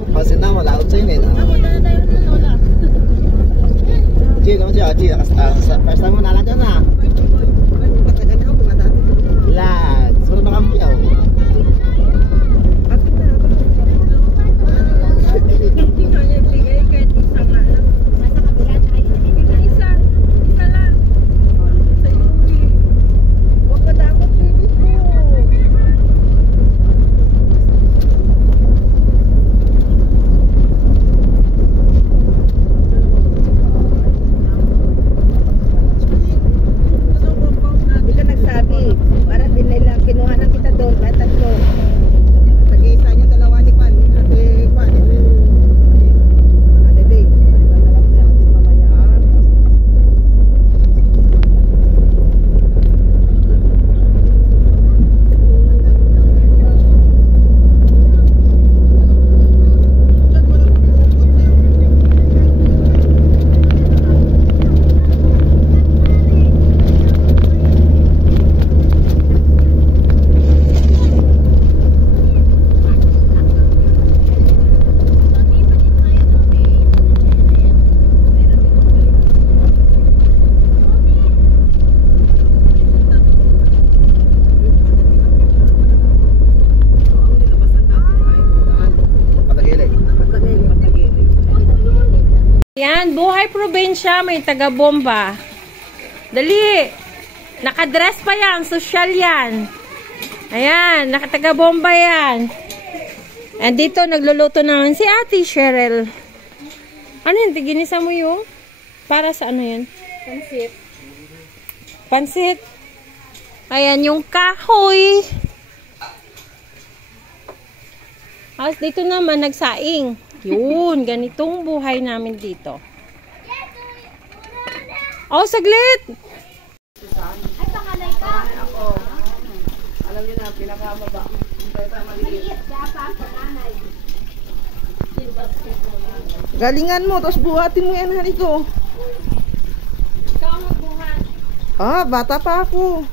Kasi na wala ko sa'yo nito. Chị nó chờ chị phải sang bên nào là cho nào là số nó không nhiều. Yan, buhay probinsya, may taga-bomba. Dali! Nakadress pa yan, social yan. Ayan, nakataga-bomba yan. And dito, nagluluto naman si Ate Cheryl. Ano yun? Tiginisa mo yung? Para sa ano yun? Pansit. Pansit. Ayan, yung kahoy. Tapos dito naman, nagsaing. Yun, ganitong buhay namin dito. Oh, saglit! Ay, pangalay ka. Ako. Alam niyo na, pinakamaba. Maliit ka pa, panganay. Galingan mo, tapos buhatin mo yan, hani ko. Ikaw ang magbuhat. Ah, bata pa ako.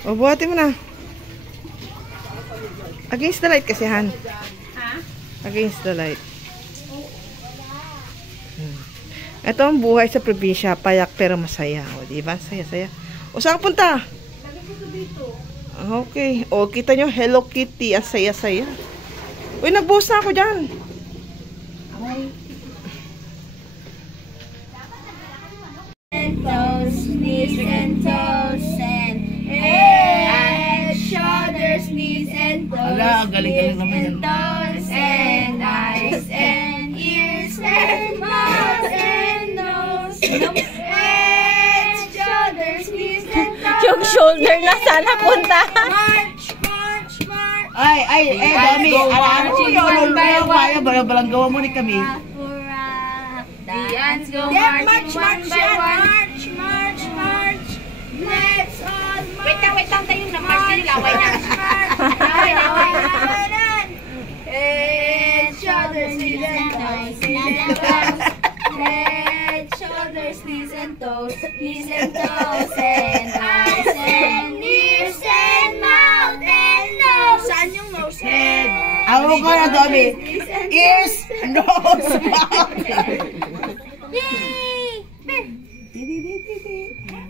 O, buhatin mo na. Against the light kasi, Han. Ha? Against the light. Ito ang buhay sa probinsya. Payak pero masaya. O, diba? Saya-saya. O, saan ka punta? Okay. O, kita nyo, Hello Kitty. Ang saya-saya. Uy, nagbuhos na ako dyan. Toes, knees and toes, and head, shoulders, knees and toes, galing naman yan. toes, and eyes, and ears, and mouth, and nose, head, shoulders, knees and toes. Yung shoulder na sana punta. March, march, march. Ay, dami. Alam mo, yung balang gawa mo ni kami. The ants go march, march, march, march, march. Let's all march. Wait lang tayo na march kayo laway na. Laway na. Head, shoulders, knees and toes, head, shoulders, knees and toes, and eyes and ears and mouth and nose. Saan yung nose? Head. Ako ko na dami. Ears, nose, mouth. Yay!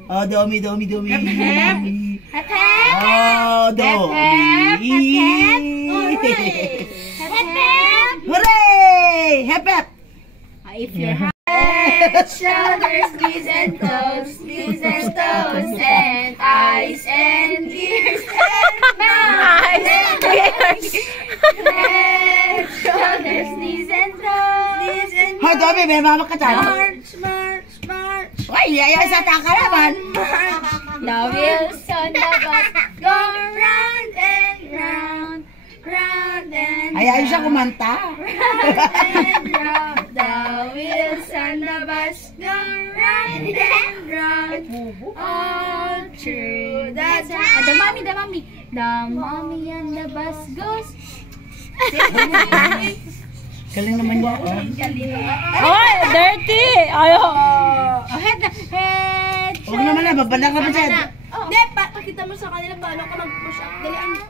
Oh, dami. Hep, hep. Hep, hep. Oh, dami. Hep, hep. Hooray! Hep, hep. If your head, shoulders, knees and toes, and eyes and ears and mouth, and ears, head, shoulders, knees and toes, Hoy, dami. May mama ka dyan. march, march, march. Uy, yaya sa taka naman. The wheels on the bus go round and round, round and Hayaan siya kumanta. and round. The wheels on the bus go round and round, all through the town. The mommy on the bus goes. Galing naman niya. Oh, dirty! Ayo. Head. Huwag naman na, babala ka pa dyan. ipakita mo sa kanila paano ka mag-push up. Dalian.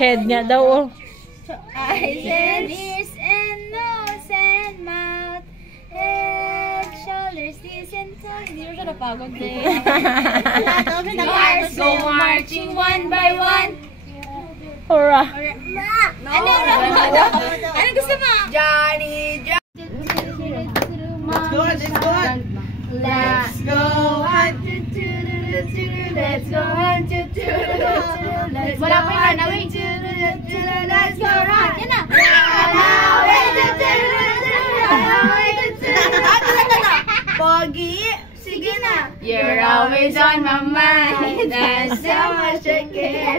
Head niya daw, oh. Eyes and ears and nose and mouth. Head, shoulders, knees and toes. Hindi mo siya napagod din. Let's go marching one by one. Hurrah. Ano gusto mo? Johnny, Let's go, let's go. Let's go on. Let's go on. Wala pa yung nanawin. Let's go on. Yan na. Pogi. Sige na. You're always on my mind. There's so much I care.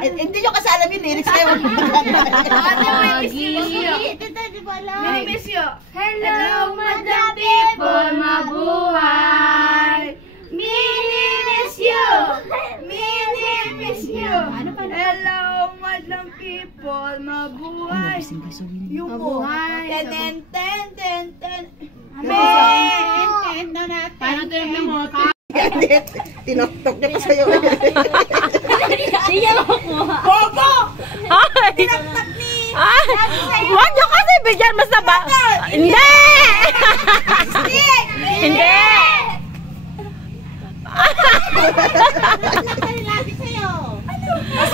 Hindi nyo kasi alam yung lyrics kayo. Hello, madam people, mabuhay. Mini-miss you. Mini-miss you. Hello, madam people, mabuhay. Yung po. Ten. Paano ito yung limot? Tinoktok niya pa sa'yo. Siya makuha. Bobo! Ay! Ay! Huwag nyo kasi bigyan mas na ba? Hindi! Hindi!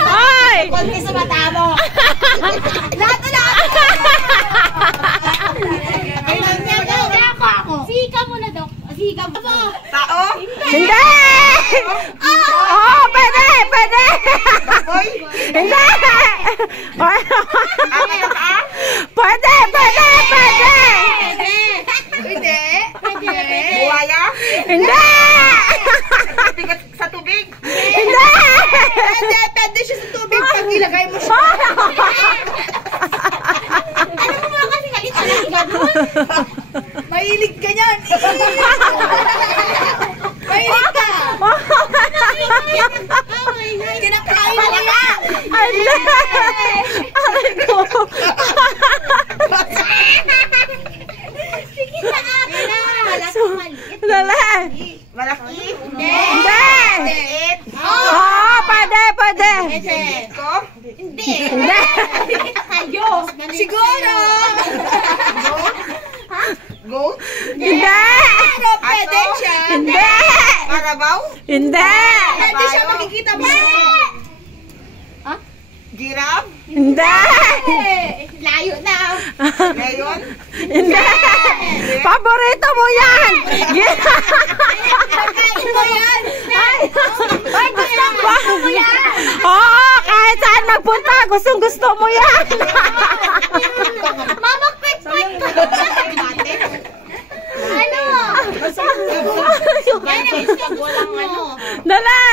Ay! Huwag ka sa mata mo. Lahat na lahat! Ako. Sika mo na, Dok. Sika mo. Tao? Hindi! Oh, pwede! Pwede! Hindi! Pwede! Pwede! Pwede! Hindi. Buhaya? Hindi! Bigat sa tubig? Hindi! Pwede siya sa tubig pag ilagay mo siya. Ano mo mga kasi kalit-kalit doon? Mahilig ka niyan. Mahilig ka. Kinakain mo yan. Hindi! Aray ko! Sige na akin na. Dali! Malaki. Hindi! Liit. Oh, pwede! Pwede! Ko? Hindi. Hindi! Kayo. Siguro. Goat? Hindi! Pero pwede siya. Hindi! Karabaw? Hindi! Pwede siya makikita mo. Giraffe? Hindi! Layo na. Leon? Hindi! Paborito mo yan! Pagkain mo yan. Ay! Ay, gusto mo yan. Oo! Kahit saan magpunta, gustong-gusto mo yan! Mama, quick. Ano? Walang ano. Dali!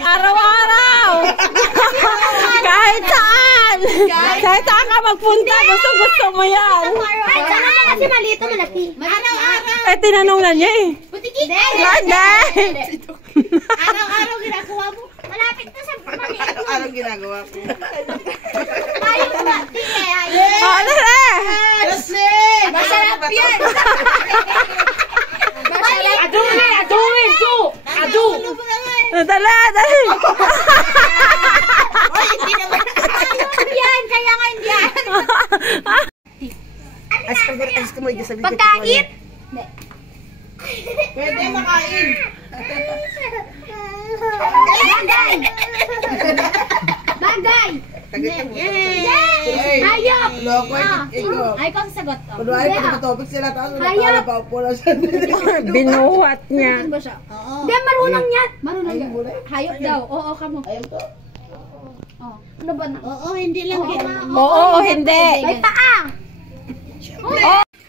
Araw-araw! Kahit saan! Kahit saan ka magpunta, gustong-gusto mo yan! Ay, saka kasi malito, malaki. Araw-araw. Eh, tinanong na niya eh. Butiki. Hindi! Araw-araw ginagawa mo. Malapit na sa maliit mo. Anong ginagawa ko? Tayo ba? Oh, dali! Masarap yan. Dali! Dali! Yan, kaya nga yan. As ka mo sabi ko. Pagkait. Pwede makain. Bagay. Bagay. Yes! Hayop. Loko, ikaw. Ay, kung sagot. Kunwari, kung topic sila, tapos Hayop. nakakala pa po na siya. Binuhat niya. Hindi, marunong yan. Marunong yan. Hayop daw. Oo, kamo. Ayun to. Ano ba na? Oo, hindi lang. Oo o hindi. May paa.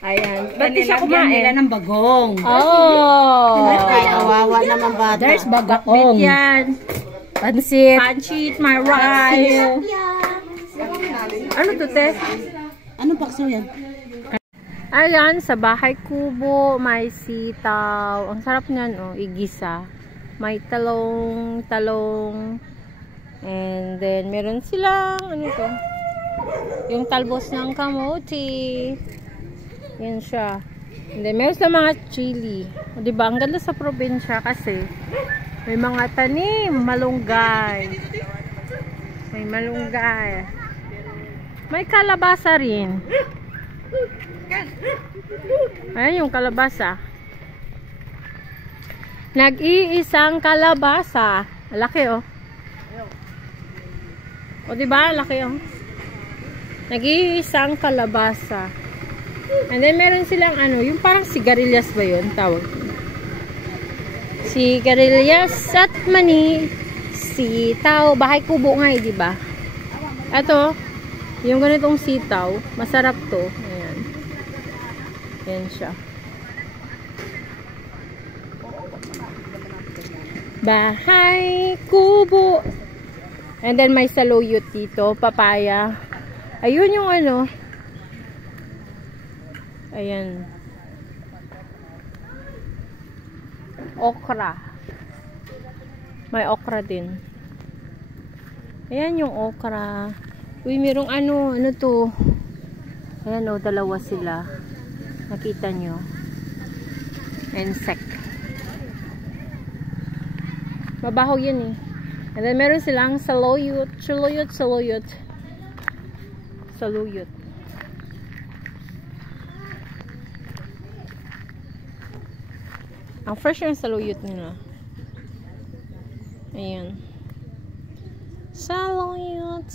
Ayan. Ba't di siya kumain? ng bagong. Oh! Kawawa naman bata. There's bagakong. Yan. Pansit. Pansit, my rice. Ano to, te? Anong pakso yan? Ayan, sa bahay kubo, may sitaw. Ang sarap niyan, oh, igisa. May talong. And then, meron silang, ano to? Yung talbos ng kamote. Yan siya. Hindi, meron sa mga chili. O, diba? Ang ganda sa probinsya kasi may mga tanim, malunggay. May malunggay. May kalabasa rin. Ayan yung kalabasa. Nag-iisang kalabasa. Laki oh. O diba? Laki oh. Nag-iisang kalabasa. And then meron silang ano, yung parang sigarilyas ba yun? Tawag. Sigarilyas at mani. Sitaw. Bahay kubo nga eh, diba? Ito, yung ganitong sitaw, masarap to. Ayan. Ayan siya. Bahay kubo. And then may saluyot dito, papaya. Ayun yung ano. Ayan. Okra. May okra din. Ayan yung okra. Uy, merong ano to. Ayan o, dalawa sila. Nakita nyo. Insect. Mabaho yun eh. And then meron silang saluyot. Saluyot. Ang fresh yung saluyot nila. Ayan. Saluyot.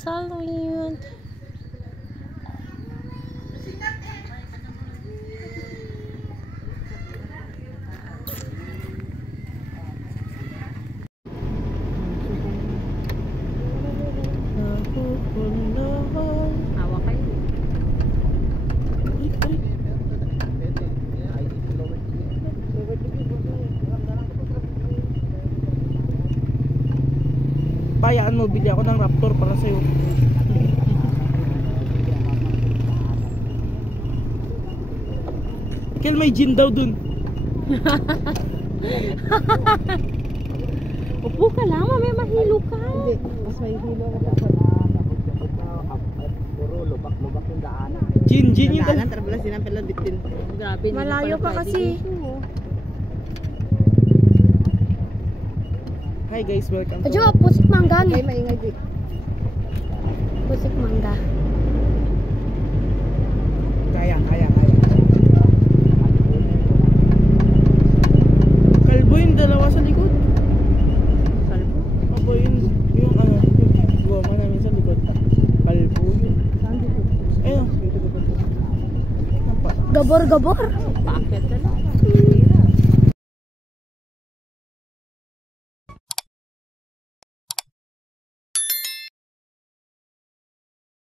Hawa kayo. Bayaan mo, bili ako ng Raptor para sa'yo. Kel, may gin daw dun. Upo ka lang, may mahilo ka. Hindi, mas may hilo ako. Gin yung daanan, tarbala sinang pala bitin. Grabe. Malayo pa kasi. Hi guys, welcome to... Ajo, pusik mangga Ay, ni. maingay di. Pusik mangga. Kaya. Kalbo yung dalawa sa likod. Kalbo. Opo, yung ano, yung goma namin sa likod. Kalbo yun. Saan dito? Ayun. Gabor.